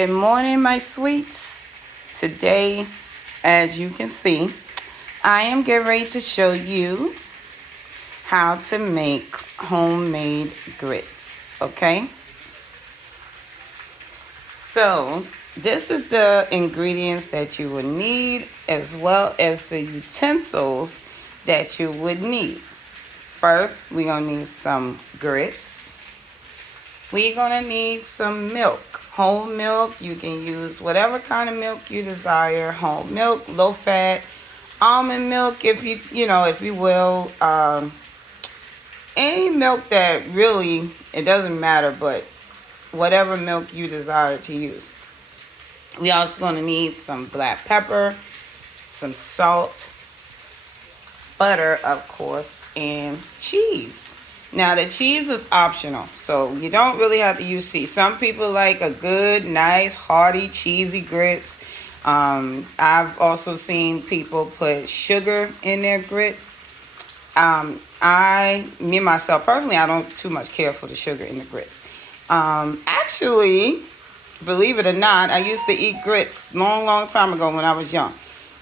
Good morning, my sweets. Today, as you can see, I am getting ready to show you how to make homemade grits, okay? So, this is the ingredients that you would need as well as the utensils that you would need. First, we're going to need some grits. We're going to need some milk. Whole milk. You can use whatever kind of milk you desire. Whole milk, low fat, almond milk, if you will. Any milk that really, it doesn't matter, but whatever milk you desire to use. We also going to need some black pepper, some salt, butter, of course, and cheese. Now, the cheese is optional, so you don't really have to use cheese. Some people like a good, nice, hearty, cheesy grits. I've also seen people put sugar in their grits. Myself, personally, I don't too much care for the sugar in the grits. Actually, believe it or not, I used to eat grits long time ago when I was young.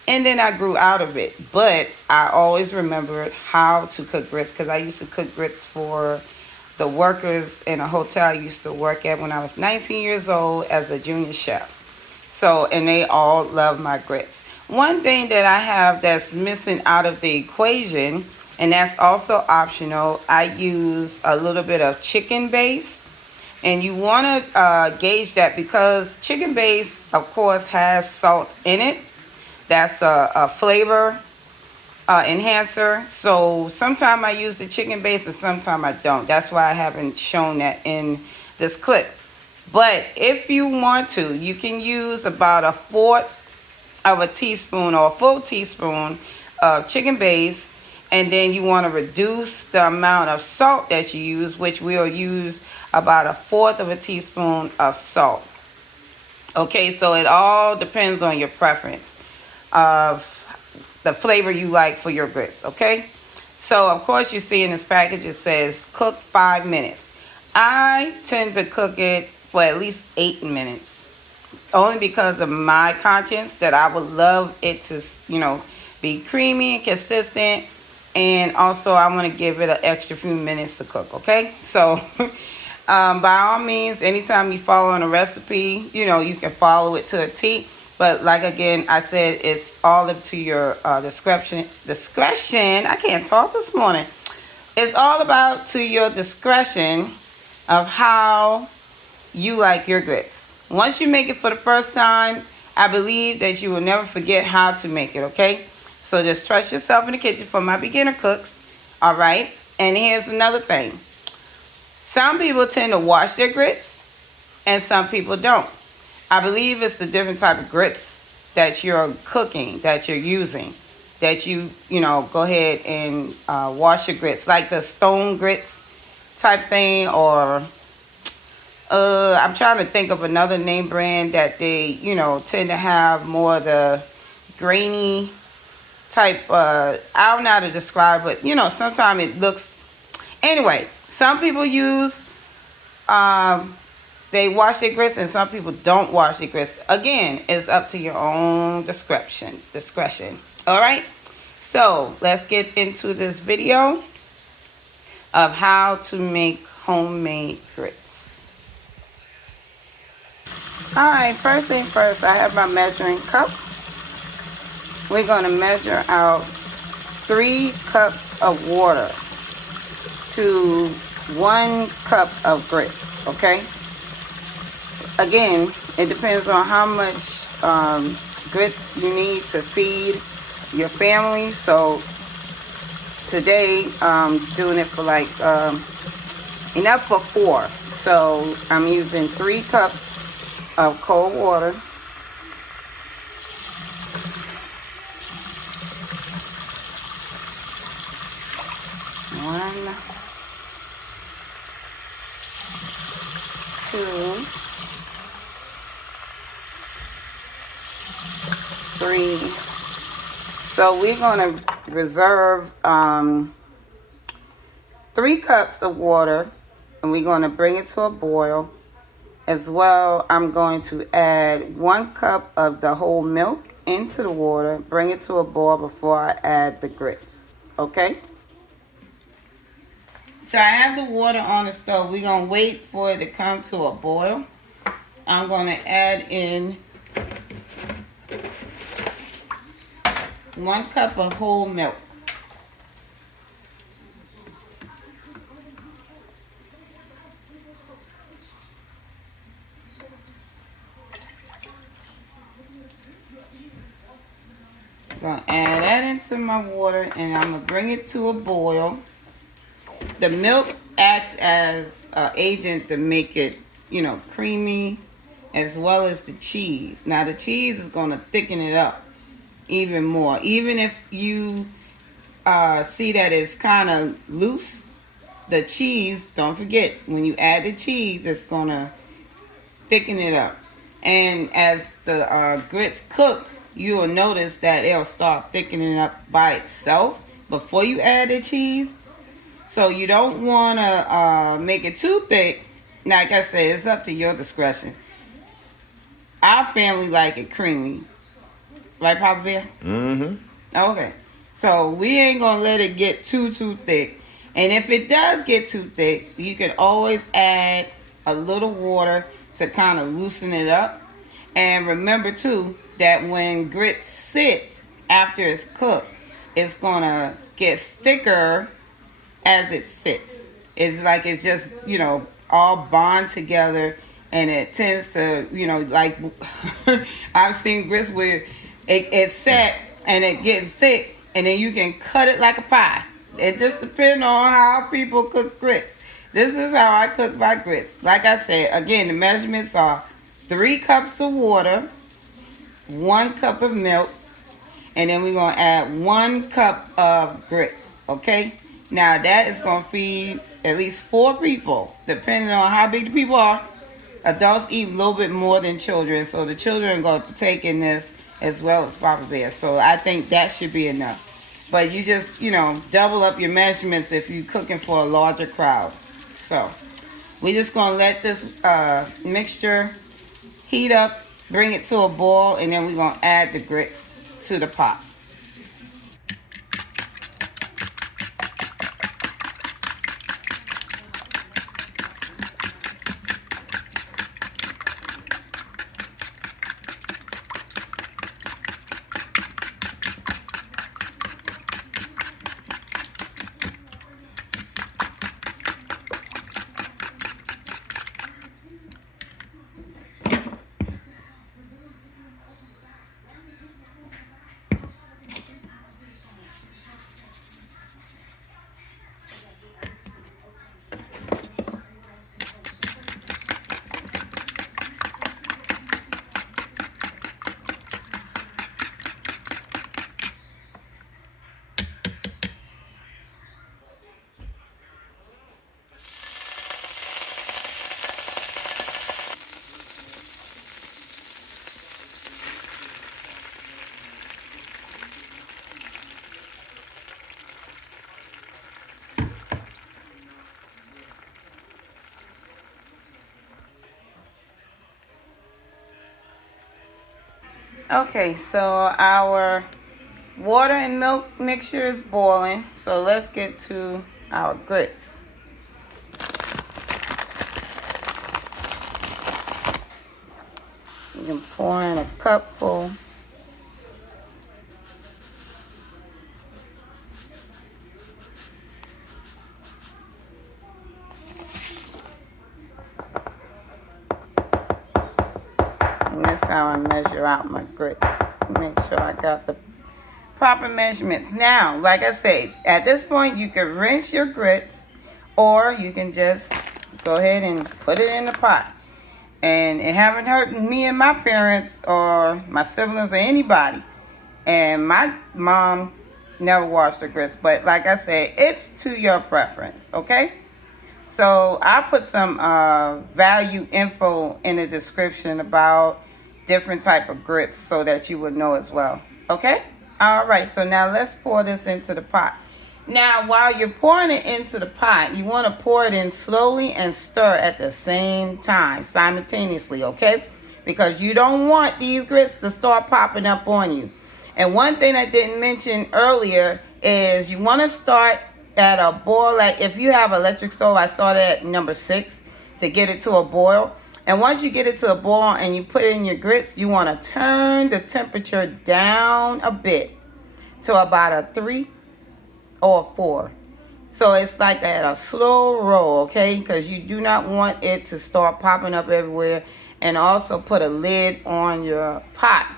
And then I grew out of it. But I always remembered how to cook grits because I used to cook grits for the workers in a hotel I used to work at when I was 19 years old as a junior chef. So, and they all love my grits. One thing that I have that's missing out of the equation, and that's also optional, I use a little bit of chicken base. And you want to gauge that because chicken base, of course, has salt in it. That's a flavor enhancer. So sometimes I use the chicken base and sometimes I don't. That's why I haven't shown that in this clip. But if you want to, you can use about 1/4 of a teaspoon or a full teaspoon of chicken base. And then you want to reduce the amount of salt that you use, which we'll use about 1/4 of a teaspoon of salt. Okay, so it all depends on your preference of the flavor you like for your grits, okay? So, of course, you see in this package it says cook 5 minutes. I tend to cook it for at least 8 minutes, only because of my conscience that I would love it to, be creamy and consistent, and also I want to give it an extra few minutes to cook, okay? So, by all means, anytime you follow on a recipe, you can follow it to a T. But like again, I said, it's all up to your discretion. I can't talk this morning. It's all about to your discretion of how you like your grits. Once you make it for the first time, I believe that you will never forget how to make it, okay? So just trust yourself in the kitchen for my beginner cooks, all right? And here's another thing. Some people tend to wash their grits, and some people don't. I believe it's the different type of grits that you're cooking, that you're using, that you go ahead and wash your grits, like the stone grits type thing, or I'm trying to think of another name brand that they, tend to have more of the grainy type, I don't know how to describe it, sometimes it looks, anyway, some people use, they wash their grits and some people don't wash their grits. Again, it's up to your own discretion. All right? So, let's get into this video of how to make homemade grits. All right, first thing first, I have my measuring cup. We're going to measure out 3 cups of water to 1 cup of grits, okay? Again, it depends on how much grits you need to feed your family. So today, I'm doing it for like enough for 4. So I'm using 3 cups of cold water. One, 2, 3. So we're going to reserve 3 cups of water, and we're going to bring it to a boil. As well, I'm going to add 1 cup of the whole milk into the water, bring it to a boil before I add the grits. Okay? So I have the water on the stove. We're going to wait for it to come to a boil. I'm going to add in 1 cup of whole milk. I'm going to add that into my water and I'm going to bring it to a boil. The milk acts as an agent to make it, creamy, as well as the cheese. Now the cheese is going to thicken it up even more. Even if you see that it's kind of loose, the cheese, don't forget, when you add the cheese, it's going to thicken it up. And as the grits cook, you will notice that it'll start thickening up by itself before you add the cheese. So you don't want to make it too thick. Like I said, it's up to your discretion. Our family like it creamy. Right, Papa Bear? Mm-hmm. Okay. So we ain't going to let it get too thick. And if it does get too thick, you can always add a little water to kind of loosen it up. And remember, too, that when grits sit after it's cooked, it's going to get thicker as it sits. It's like it's just, all bond together, and it tends to, like I've seen grits where it's set and it gets thick, and then you can cut it like a pie. It just depends on how people cook grits. This is how I cook my grits. Like I said, again, the measurements are 3 cups of water, 1 cup of milk, and then we're going to add 1 cup of grits, okay? Now, that is going to feed at least 4 people, depending on how big the people are. Adults eat a little bit more than children, so the children are going to partake in this as well as Papa Bear. So I think that should be enough. But you just, double up your measurements if you're cooking for a larger crowd. So we're just going to let this mixture heat up, bring it to a boil, and then we're going to add the grits to the pot. Okay, so our water and milk mixture is boiling. So let's get to our grits. You can pour in a cupful. And that's how I measure out my grits. Make sure I got the proper measurements. Now, like I said, at this point you can rinse your grits, or you can just go ahead and put it in the pot. And it haven't hurt me and my parents or my siblings or anybody. And my mom never washed her grits. But like I said, it's to your preference, okay? So I put some value info in the description about different type of grits so that you would know as well, okay? All right, so now let's pour this into the pot. Now, while you're pouring it into the pot, you want to pour it in slowly and stir at the same time, simultaneously, okay? Because you don't want these grits to start popping up on you. And one thing I didn't mention earlier is you want to start at a boil. Like if you have an electric stove, I started at number 6 to get it to a boil. And once you get it to a boil and you put in your grits, you want to turn the temperature down a bit to about a 3 or 4. So it's like at a slow roll, okay? Because you do not want it to start popping up everywhere. And also put a lid on your pot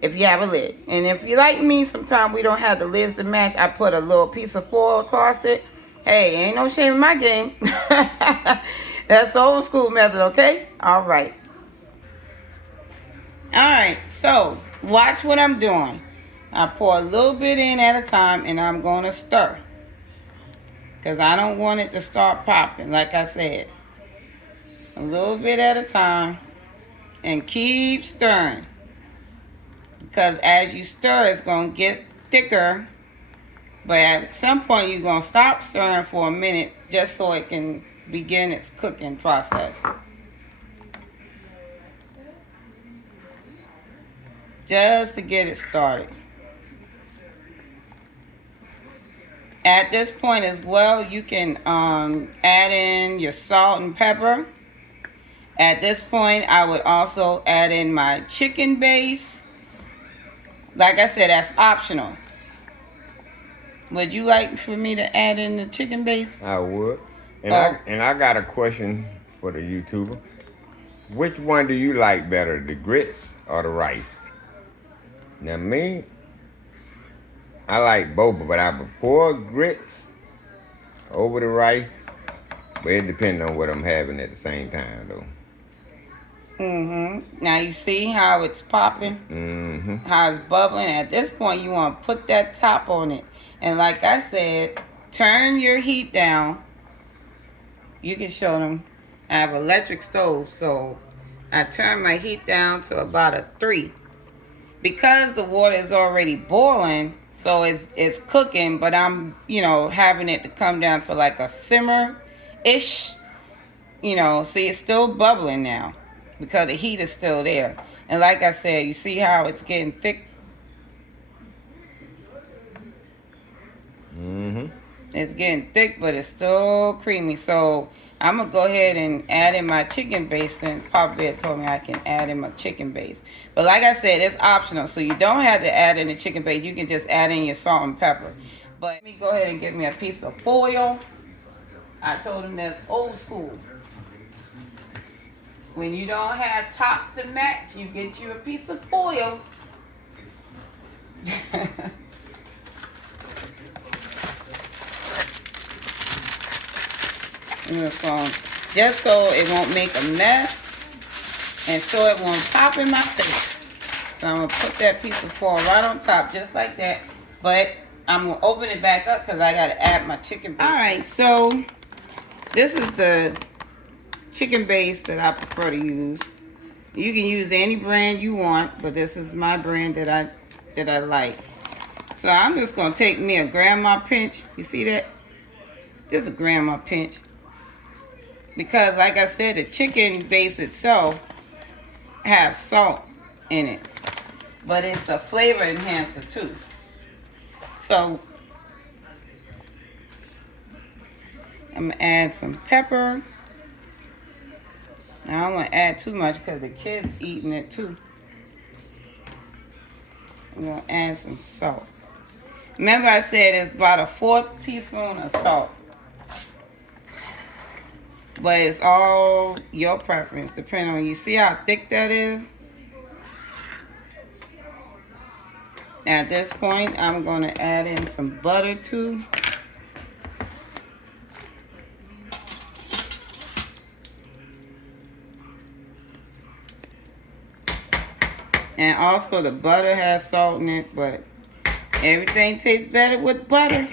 if you have a lid. And if you like me, sometimes we don't have the lids to match. I put a little piece of foil across it. Hey, ain't no shame in my game. That's the old school method, okay? All right. All right, so watch what I'm doing. I pour a little bit in at a time, and I'm going to stir. Because I don't want it to start popping, like I said. A little bit at a time. And keep stirring. Because as you stir, it's going to get thicker. But at some point, you're going to stop stirring for a minute just so it can begin its cooking process. Just to get it started. At this point as well, you can add in your salt and pepper. At this point, I would also add in my chicken base. Like I said, that's optional. Would you like for me to add in the chicken base? I would. And I got a question for the YouTuber. Which one do you like better, the grits or the rice? Now me, I like both, but I prefer grits over the rice. But it depends on what I'm having at the same time, though. Now you see how it's popping? How it's bubbling? At this point, you want to put that top on it. And like I said, turn your heat down. You can show them. I have an electric stove, so I turn my heat down to about a 3. Because the water is already boiling, so it's cooking, but I'm, having it to come down to like a simmer-ish. See, it's still bubbling now because the heat is still there. And like I said, you see how it's getting thick? It's getting thick, but it's still creamy. So I'm going to go ahead and add in my chicken base since Papa Bear told me I can add in my chicken base. But like I said, it's optional. So you don't have to add in the chicken base. You can just add in your salt and pepper. But let me go ahead and get me a piece of foil. I told him that's old school. When you don't have tops to match, you get you a piece of foil. Just so it won't make a mess and so it won't pop in my face. So I'm going to put that piece of foil right on top just like that. But I'm going to open it back up because I got to add my chicken base. Alright, so this is the chicken base that I prefer to use. You can use any brand you want, but this is my brand that I like. So I'm just going to take me a grandma pinch. You see that? Just a grandma pinch. Because like I said, the chicken base itself has salt in it. But it's a flavor enhancer too. So I'm going to add some pepper. Now I don't want to add too much because the kids eating it too. I'm going to add some salt. Remember I said it's about a 1/4 teaspoon of salt. But it's all your preference, depending on you. See how thick that is? At this point, I'm going to add in some butter too. And also the butter has salt in it, but everything tastes better with butter.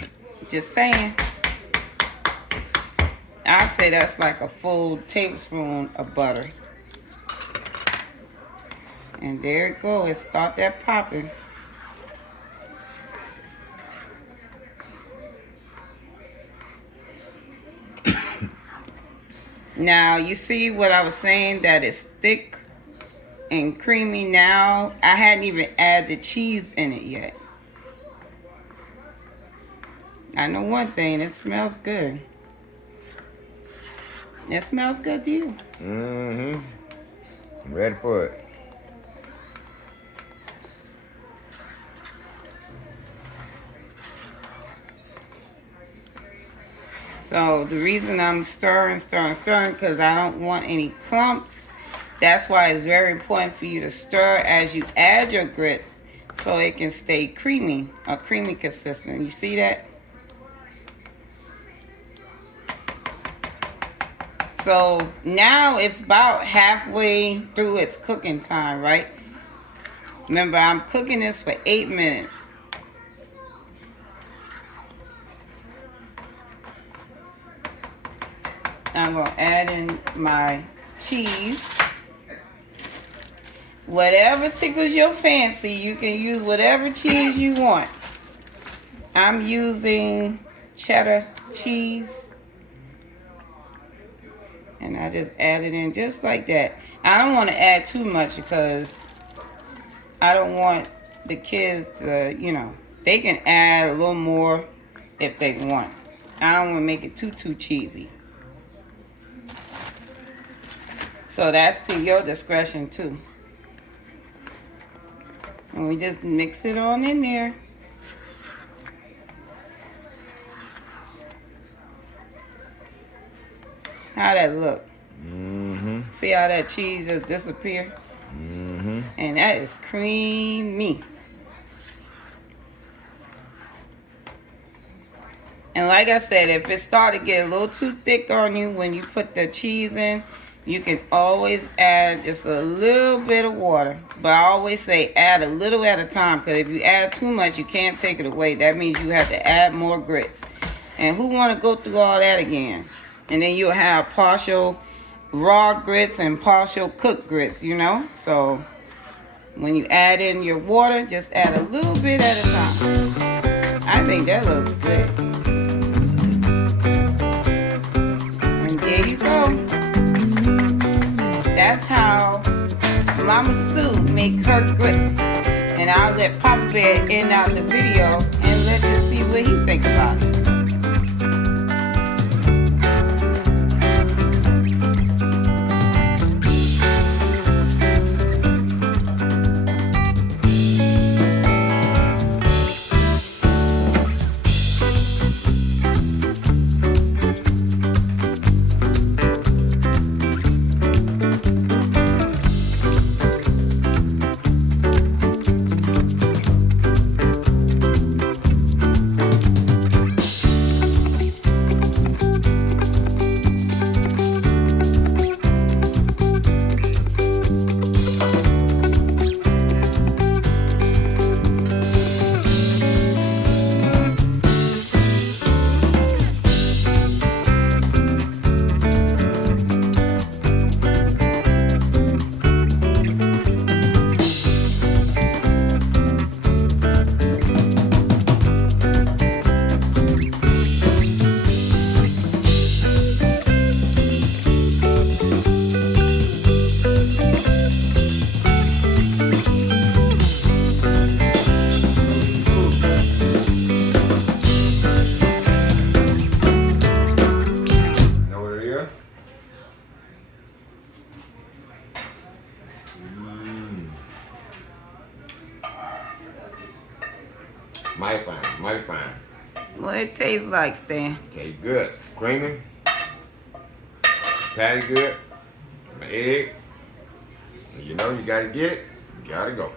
Just saying. I say that's like a full tablespoon of butter. And there it goes. It start that popping. Now, you see what I was saying, that it's thick and creamy now? I hadn't even added the cheese in it yet. I know one thing, it smells good. It smells good to you. Mm-hmm. Ready for it. So the reason I'm stirring, because I don't want any clumps. That's why it's very important for you to stir as you add your grits so it can stay creamy, a creamy consistent. You see that? So now it's about halfway through its cooking time, right? Remember, I'm cooking this for 8 minutes. I'm going to add in my cheese. Whatever tickles your fancy, you can use whatever cheese you want. I'm using cheddar cheese. And I just add it in just like that. I don't want to add too much because I don't want the kids to, they can add a little more if they want. I don't want to make it too cheesy. So that's to your discretion too. And we just mix it on in there. How that look? Mm-hmm. See how that cheese just disappeared? Mm-hmm. And that is creamy. And like I said, if it started to get a little too thick on you when you put the cheese in, you can always add just a little bit of water. But I always say add a little at a time, because if you add too much, you can't take it away. That means you have to add more grits. And who want to go through all that again? And then you'll have partial raw grits and partial cooked grits, So when you add in your water, just add a little bit at a time. I think that looks good. And there you go. That's how Mama Sue make her grits. And I'll let Papa Bear end out the video and let you see what he think about it. Mighty fine. What it tastes like, Stan? Okay, good. Creamy. Patty good. An egg. You gotta get it. You gotta go.